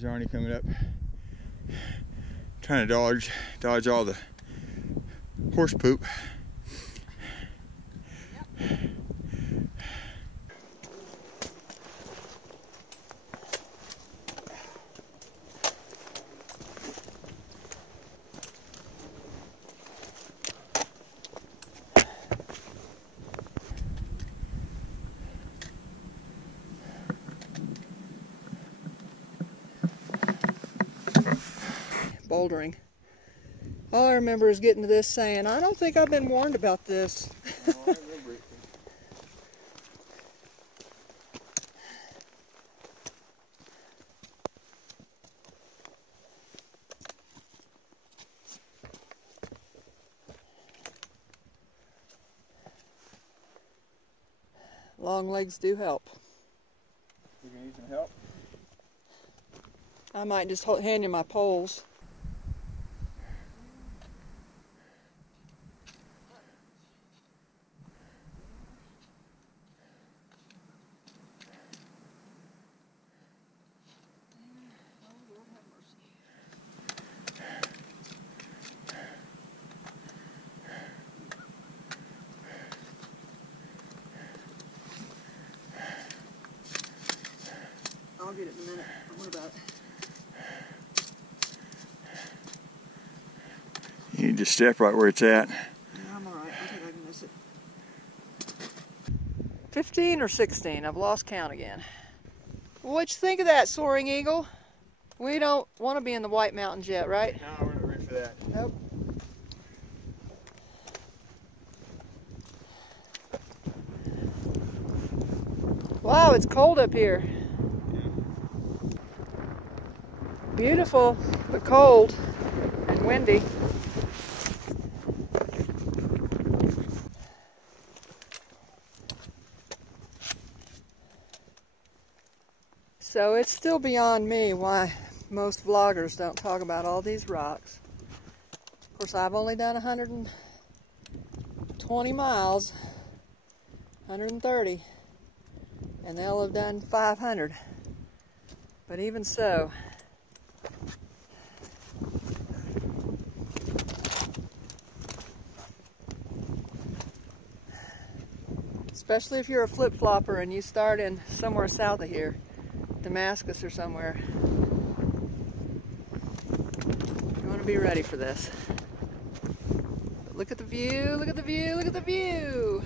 There's Arnie coming up, trying to dodge all the horse poop. Bouldering. All I remember is getting to this saying, I don't think I've been warned about this. Oh, I remember it. Long legs do help. You gonna need some help? I might just hand you my poles. I'll get it in a minute. Don't worry about it. You just step right where it's at. Yeah, I'm alright. I think I can miss it. 15 or 16. I've lost count again. What'd you think of that, Soaring Eagle? We don't want to be in the White Mountains yet, right? No, we're not ready for that. Nope. Wow, it's cold up here. Beautiful, but cold and windy. So it's still beyond me why most vloggers don't talk about all these rocks. Of course, I've only done 120 miles, 130, and they'll have done 500. But even so, especially if you're a flip-flopper and you start in somewhere south of here, Damascus or somewhere, you want to be ready for this. But look at the view, look at the view, look at the view!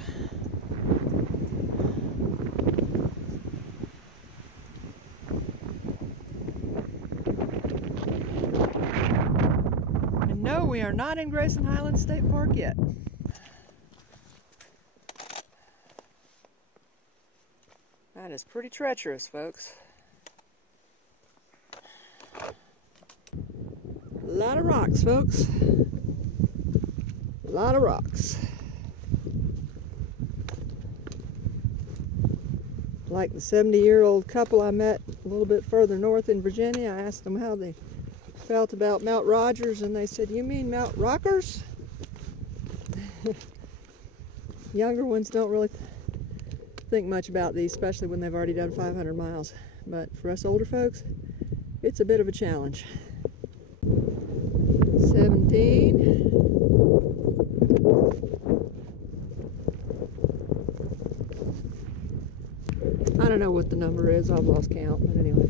And no, we are not in Grayson Highlands State Park yet. That is pretty treacherous, folks. A lot of rocks, folks. A lot of rocks. Like the 70-year-old couple I met a little bit further north in Virginia, I asked them how they felt about Mount Rogers, and they said, "You mean Mount Rockers?" Younger ones don't really think much about these, especially when they've already done 500 miles. But for us older folks, it's a bit of a challenge. 17. I don't know what the number is. I've lost count, but anyway.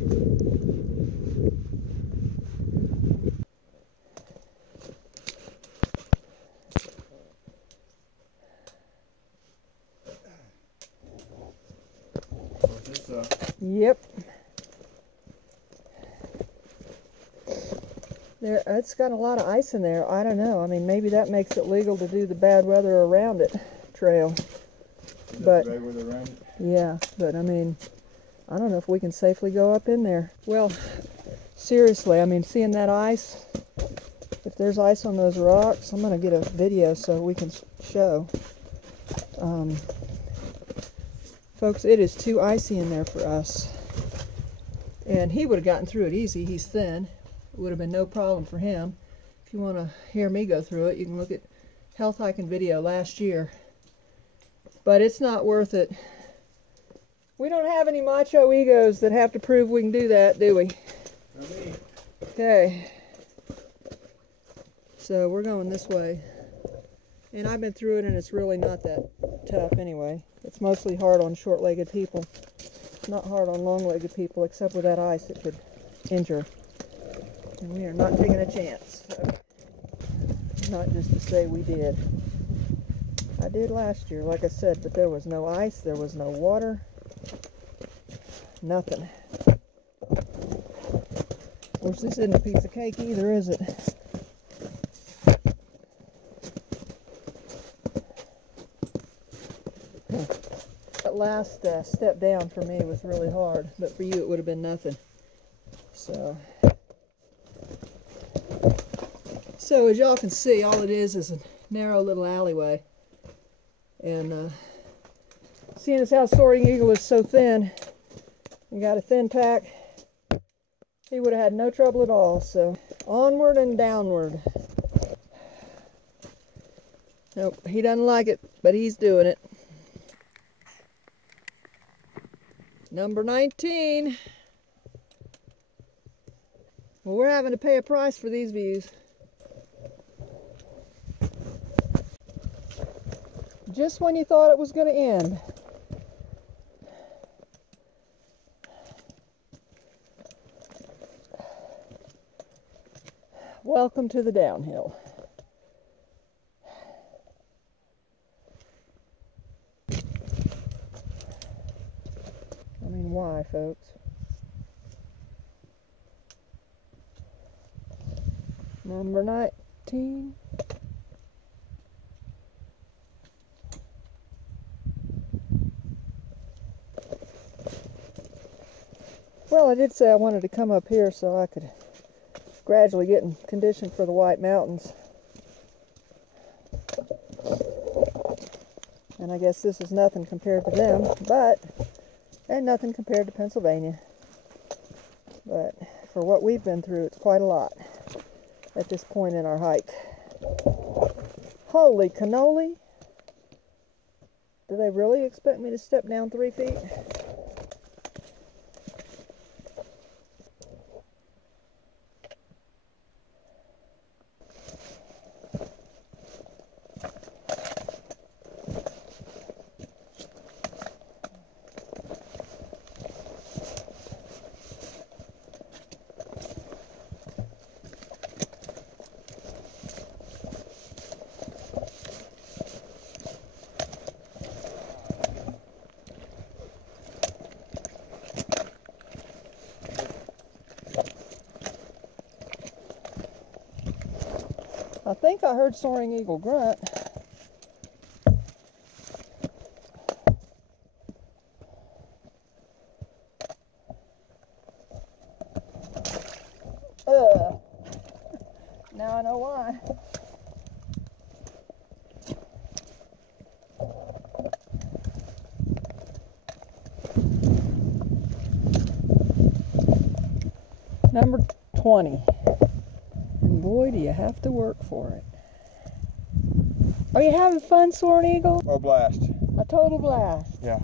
Yep. It's got a lot of ice in there. I don't know. I mean, maybe that makes it legal to do the bad weather around it trail. But bad weather around it? Yeah, but I mean, I don't know if we can safely go up in there. Well, seriously, I mean, seeing that ice, if there's ice on those rocks, I'm going to get a video so we can show. Folks, it is too icy in there for us. And he would have gotten through it easy. He's thin. It would have been no problem for him. If you want to hear me go through it, you can look at Health Hiking video last year. But it's not worth it. We don't have any macho egos that have to prove we can do that, do we? Okay. So we're going this way. And I've been through it and it's really not that tough anyway. It's mostly hard on short-legged people. Not hard on long-legged people, except with that ice it could injure. And we are not taking a chance. So, not just to say we did. I did last year, like I said, but there was no ice, there was no water, nothing. Of course, this isn't a piece of cake either, is it? That last step down for me was really hard, but for you it would have been nothing. So as y'all can see, all it is a narrow little alleyway. And seeing as how Soaring Eagle is so thin and got a thin tack, he would have had no trouble at all. So onward and downward. Nope, he doesn't like it, but he's doing it. Number 19. Well, we're having to pay a price for these views. Just when you thought it was going to end. Welcome to the downhill. I mean, why, folks? Number 19. Well, I did say I wanted to come up here so I could gradually get in condition for the White Mountains. And I guess this is nothing compared to them, and nothing compared to Pennsylvania. But for what we've been through, it's quite a lot at this point in our hike. Holy cannoli! Do they really expect me to step down 3 feet? I think I heard Soaring Eagle grunt. Now I know why. Number 20. And boy, do you have to work for it. Are you having fun, Soaring Eagle? Oh, blast. A total blast. Yeah.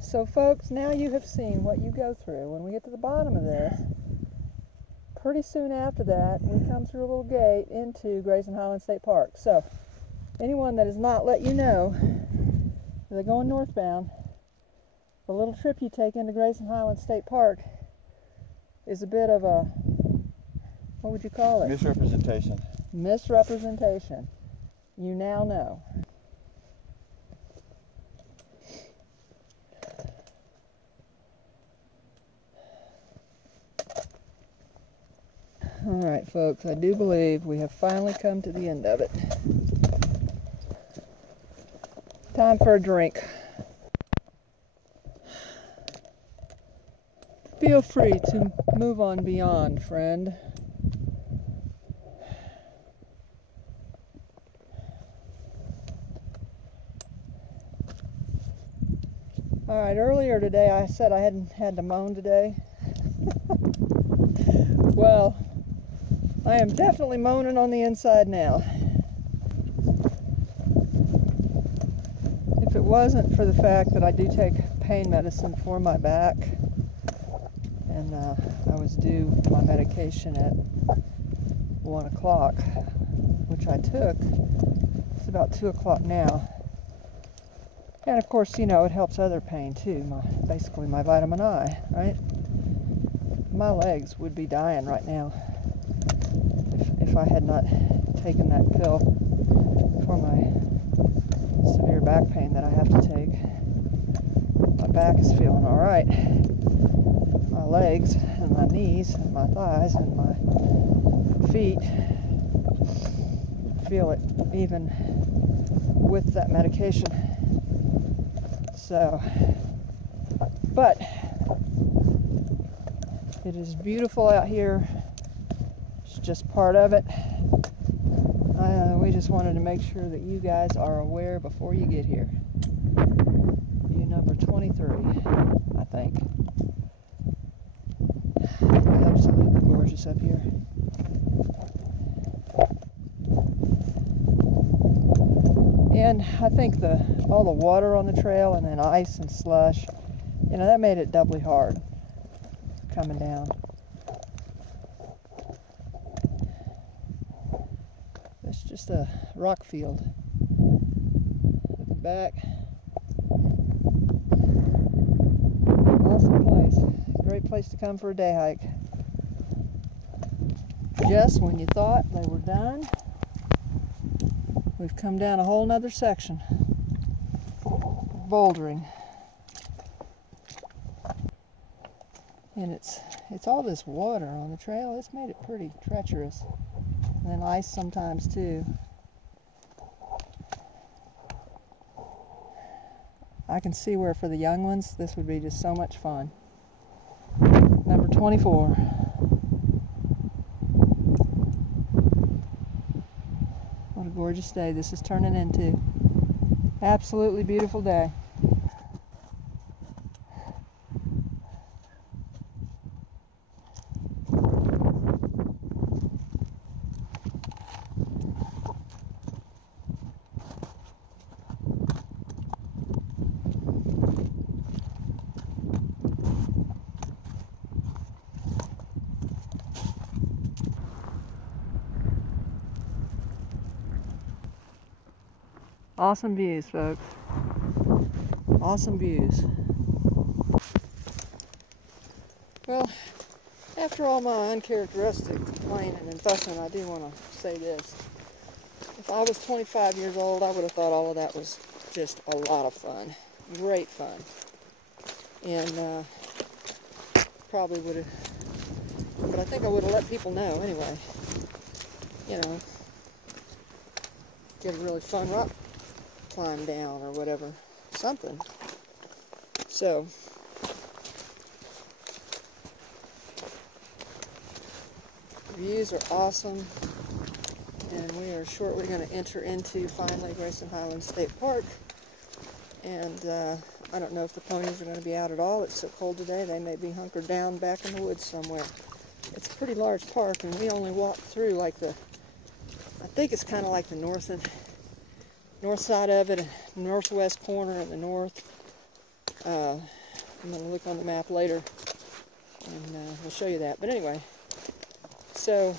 So folks, now you have seen what you go through. When we get to the bottom of this, pretty soon after that, we come through a little gate into Grayson Highland State Park. So, anyone that has not let you know, they're going northbound, the little trip you take into Grayson Highland State Park is a bit of a, what would you call it? Misrepresentation. Misrepresentation. You now know. All right, folks, I do believe we have finally come to the end of it. Time for a drink. Feel free to move on beyond, friend. All right, earlier today I said I hadn't had to moan today. Well, I am definitely moaning on the inside now. If it wasn't for the fact that I do take pain medicine for my back, and I was due my medication at 1 o'clock, which I took. It's about 2 o'clock now. And of course, you know, it helps other pain too, basically my vitamin I, right? My legs would be dying right now if I had not taken that pill for my severe back pain that I have to take. My back is feeling all right. My legs and my knees and my thighs and my feet feel it even with that medication. So, but it is beautiful out here. It's just part of it. We just wanted to make sure that you guys are aware before you get here. View number 23, I think. Absolutely gorgeous up here. And I think all the water on the trail and then ice and slush, you know, that made it doubly hard coming down. It's just a rock field. Looking back. Awesome place. Great place to come for a day hike. Just when you thought they were done, we've come down a whole nother section. Bouldering. And it's all this water on the trail. It's made it pretty treacherous. And then ice sometimes too. I can see where for the young ones this would be just so much fun. Number 24. What a gorgeous day this is turning into. Absolutely beautiful day. Awesome views, folks. Awesome views. Well, after all my uncharacteristic complaining and fussing, I do want to say this. If I was 25 years old, I would have thought all of that was just a lot of fun. Great fun. And probably would have, but I think I would have let people know anyway. You know, get a really fun rock climb down or whatever, something. So the views are awesome, and we are shortly going to enter into finally Grayson Highlands State Park. And I don't know if the ponies are going to be out at all. It's so cold today they may be hunkered down back in the woods somewhere. It's a pretty large park, and we only walked through like I think it's kind of like the north side of it, northwest corner in the north. I'm going to look on the map later and we'll show you that. But anyway, so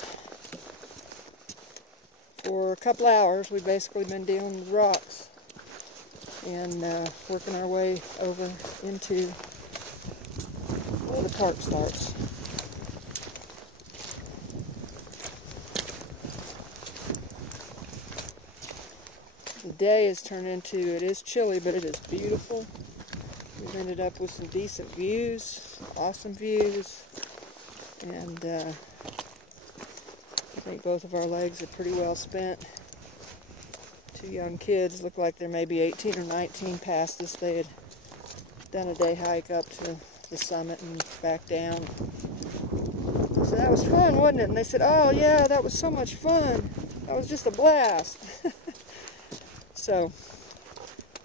for a couple hours we've basically been dealing with rocks and working our way over into where the park starts. The day has turned into, it is chilly, but it is beautiful. We've ended up with some decent views, awesome views, and I think both of our legs are pretty well spent. Two young kids look like they're maybe 18 or 19 past us. They had done a day hike up to the summit and back down. So that was fun, wasn't it? And they said, oh yeah, that was so much fun. That was just a blast. So,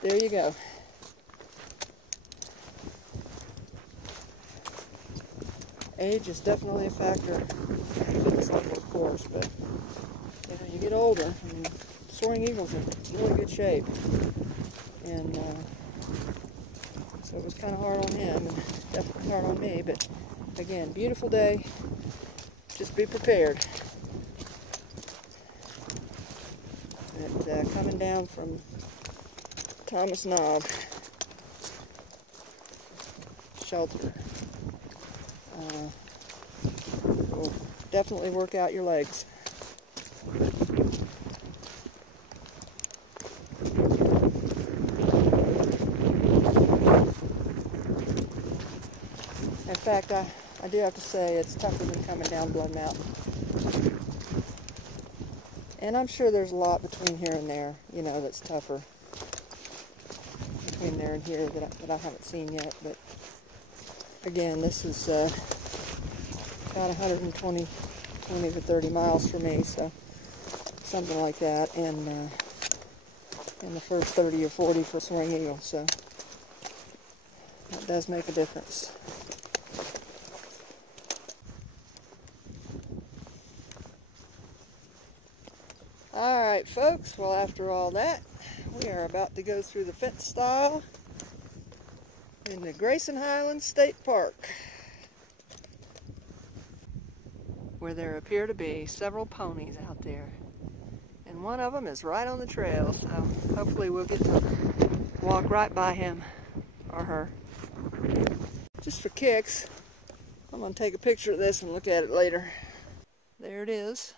there you go. Age is definitely a factor. Fitness level, of course, but you know, you get older. I mean, Soaring Eagle's in really good shape, and so it was kind of hard on him, and definitely hard on me. But Again, beautiful day. Just be prepared. And coming down from Thomas Knob shelter. Will definitely work out your legs. In fact, I do have to say it's tougher than coming down Blood Mountain. And I'm sure there's a lot between here and there, you know, that's tougher. Between there and here that I haven't seen yet. But again, this is about 120 to 30 miles for me, so something like that. And the first 30 or 40 for Soaring Eagle, so that does make a difference. Alright folks, well after all that, we are about to go through the fence stile in the Grayson Highlands State Park, where there appear to be several ponies out there. And one of them is right on the trail, so hopefully we'll get to walk right by him or her. Just for kicks, I'm going to take a picture of this and look at it later. There it is.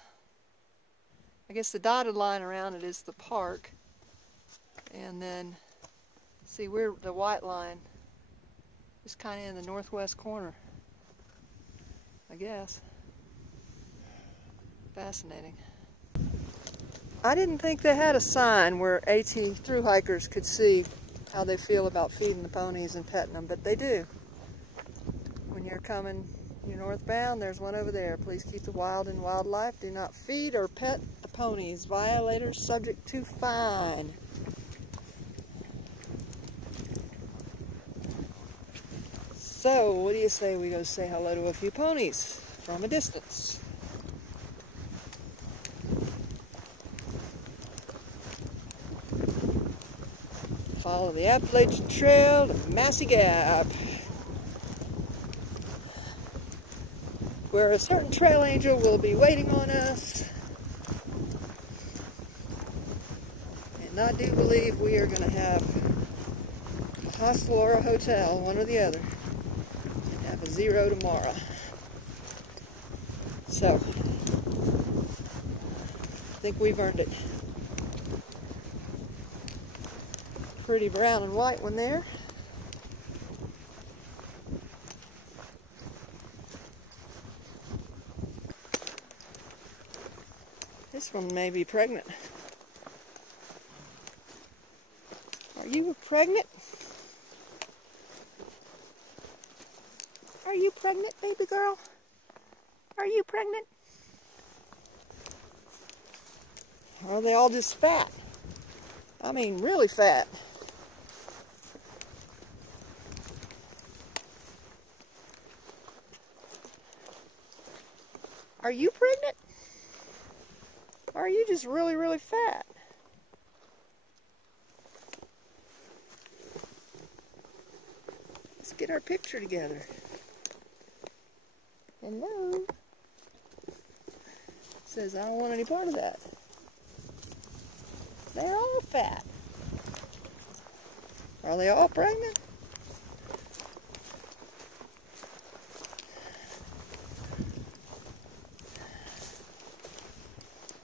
I guess the dotted line around it is the park. And then, see, we're the white line is kind of in the northwest corner, I guess. Fascinating. I didn't think they had a sign where AT thru hikers could see how they feel about feeding the ponies and petting them, but they do. When you're coming, you're northbound, there's one over there. Please keep the wild in wildlife. Do not feed or pet the ponies. Violators subject to fine. So, what do you say we go say hello to a few ponies from a distance? Follow the Appalachian Trail to Massie Gap, where a certain trail angel will be waiting on us. And I do believe we are going to have a hostel or a hotel, one or the other, and have a 0 tomorrow. So, I think we've earned it. Pretty brown and white one there. This one may be pregnant. Are you pregnant? Are you pregnant, baby girl? Are you pregnant? Or are they all just fat? I mean, really fat. Are you pregnant? Or are you just really, really fat? Let's get our picture together. Hello. Says I don't want any part of that. They're all fat. Are they all pregnant?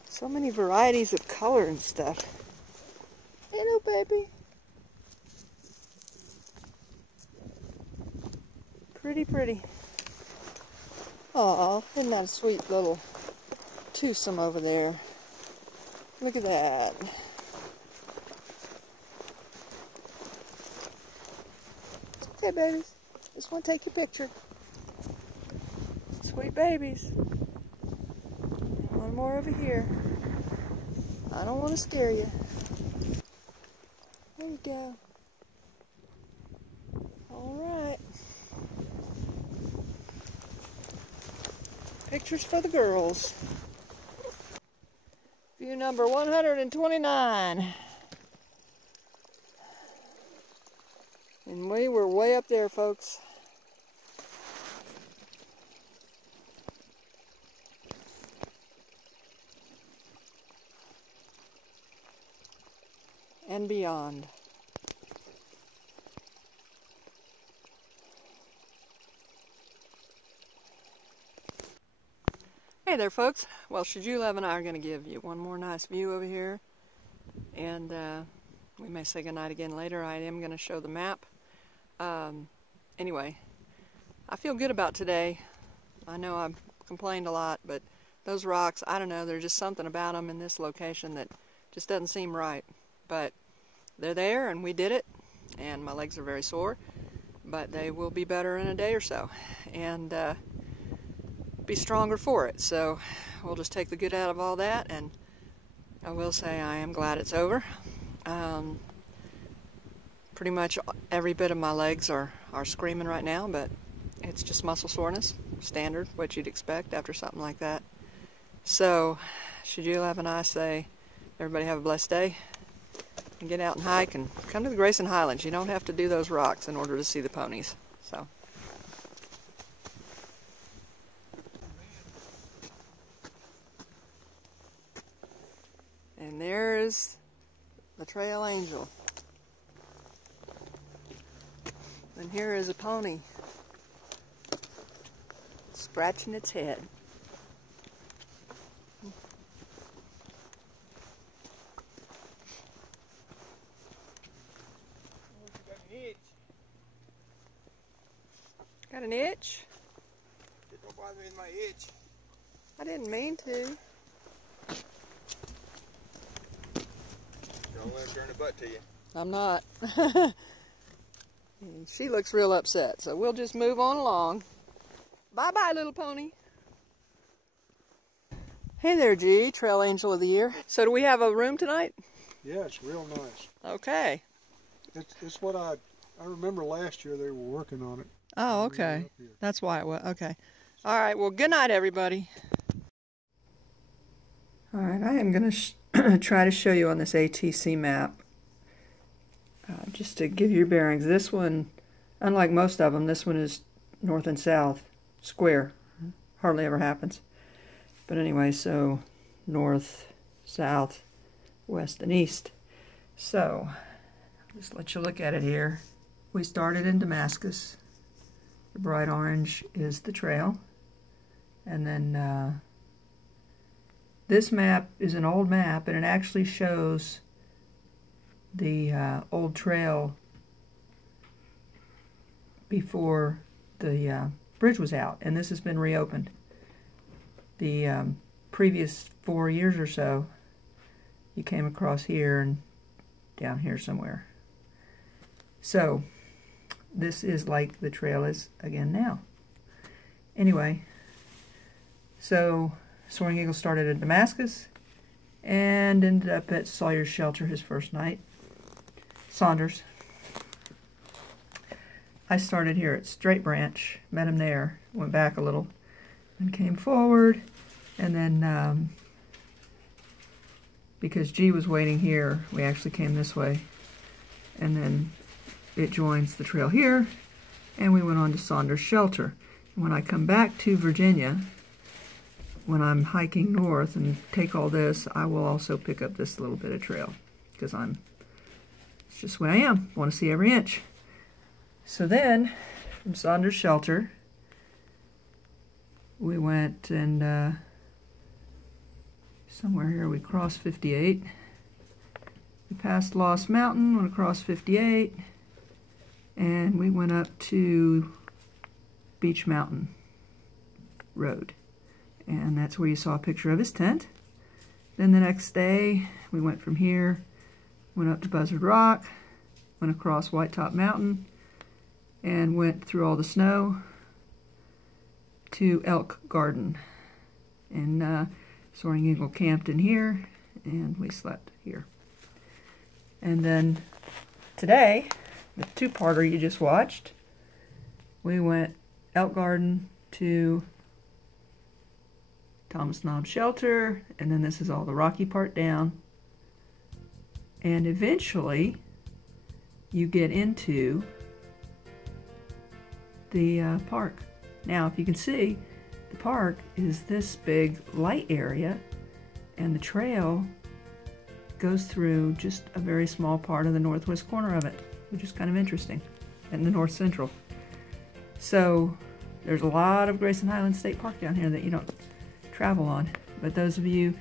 So many varieties of color and stuff. Hello, baby. Pretty, pretty. Aw, isn't that a sweet little twosome over there? Look at that. Okay, babies. Just want to take your picture. Sweet babies. One more over here. I don't want to scare you. There you go. All right. Pictures for the girls. View number 129. And we were way up there, folks. and beyond. Hey there, folks. Well, Shiju and I are going to give you one more nice view over here, and we may say goodnight again later. I am going to show the map. Anyway, I feel good about today. I know I've complained a lot, but those rocks, I don't know, there's just something about them in this location that just doesn't seem right. But they're there, and we did it, and my legs are very sore, but they will be better in a day or so, and be stronger for it. So we'll just take the good out of all that, and I will say I am glad it's over. Pretty much every bit of my legs are screaming right now, but it's just muscle soreness, standard, what you'd expect after something like that. So, Shiju and I say, everybody have a blessed day, and get out and hike, and come to the Grayson Highlands. You don't have to do those rocks in order to see the ponies. So. And there is the trail angel. And here is a pony scratching its head. Got an itch? Don't bother me with my itch. I didn't mean to. Don't let her turn the butt to you. I'm not. She looks real upset, so we'll just move on along. Bye-bye, little pony. Hey there, G, Trail Angel of the Year. So do we have a room tonight? Yeah, it's real nice. Okay. It's what I remember last year they were working on it. Oh, okay. That's why it was. Okay. All right, well, good night, everybody. All right, I am going to try to show you on this ATC map, just to give you your bearings. This one, unlike most of them, this one is north and south, square. Hardly ever happens. But anyway, so north, south, west, and east. So, just let you look at it here. We started in Damascus. The bright orange is the trail. And then this map is an old map, and it actually shows the old trail before the bridge was out, and this has been reopened. The previous 4 years or so, you came across here and down here somewhere. So this is like the trail is again now. Anyway, so Soaring Eagle started in Damascus and ended up at Sawyer's Shelter his first night. Saunders. I started here at Straight Branch, met him there, went back a little, and came forward, and then because G was waiting here, we actually came this way, and then it joins the trail here, and we went on to Saunders Shelter. When I come back to Virginia, when I'm hiking north and take all this, I will also pick up this little bit of trail, because it's just the way I am. Want to see every inch. So then, from Saunders Shelter, we went and somewhere here we crossed 58. We passed Lost Mountain, went across 58, and we went up to Beach Mountain Road. And that's where you saw a picture of his tent. Then the next day, we went from here, went up to Buzzard Rock, went across White Top Mountain, and went through all the snow to Elk Garden. And Soaring Eagle camped in here, and we slept here. And then today, the two-parter you just watched, we went Elk Garden to Thomas Knob Shelter, and then this is all the rocky part down. And eventually, you get into the park. Now, if you can see, the park is this big light area, and the trail goes through just a very small part of the northwest corner of it, which is kind of interesting, and the north central. So there's a lot of Grayson Highlands State Park down here that you don't travel on. But those of you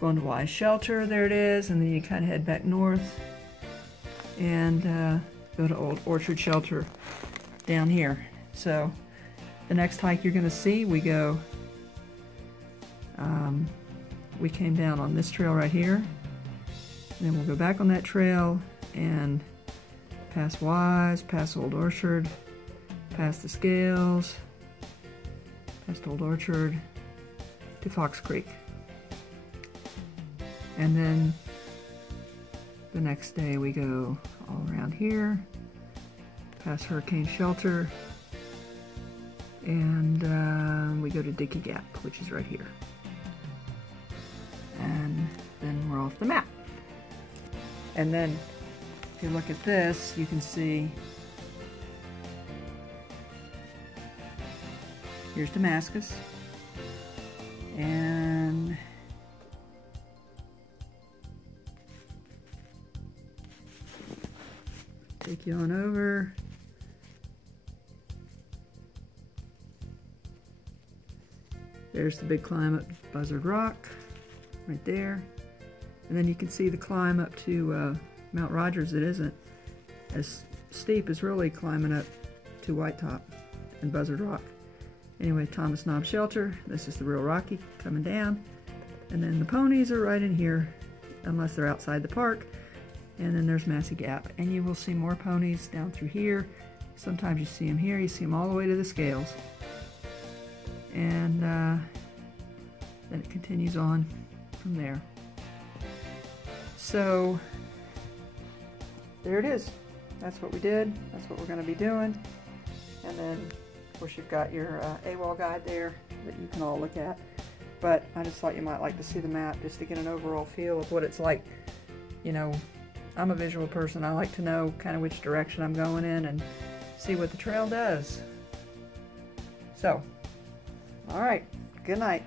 going to Wise Shelter, there it is, and then you kind of head back north and go to Old Orchard Shelter down here. So the next hike you're going to see, we came down on this trail right here, and then we'll go back on that trail and past Wise, past Old Orchard, past the Scales, past Old Orchard to Fox Creek. And then the next day we go all around here, past Hurricane Shelter, and we go to Dickey Gap, which is right here. And then we're off the map. And then if you look at this, you can see here's Damascus, and take you on over. There's the big climb up Buzzard Rock, right there. And then you can see the climb up to Mount Rogers. It isn't as steep as really climbing up to White Top and Buzzard Rock. Anyway, Thomas Knob Shelter, this is the real Rocky coming down. And then the ponies are right in here, unless they're outside the park. And then there's Massie Gap. And you will see more ponies down through here. Sometimes you see them here, you see them all the way to the Scales. And then it continues on from there. So there it is. That's what we did. That's what we're going to be doing. And then, of course, you've got your AWOL guide there that you can all look at. But I just thought you might like to see the map just to get an overall feel of what it's like. You know, I'm a visual person. I like to know kind of which direction I'm going in and see what the trail does. So, all right. Good night.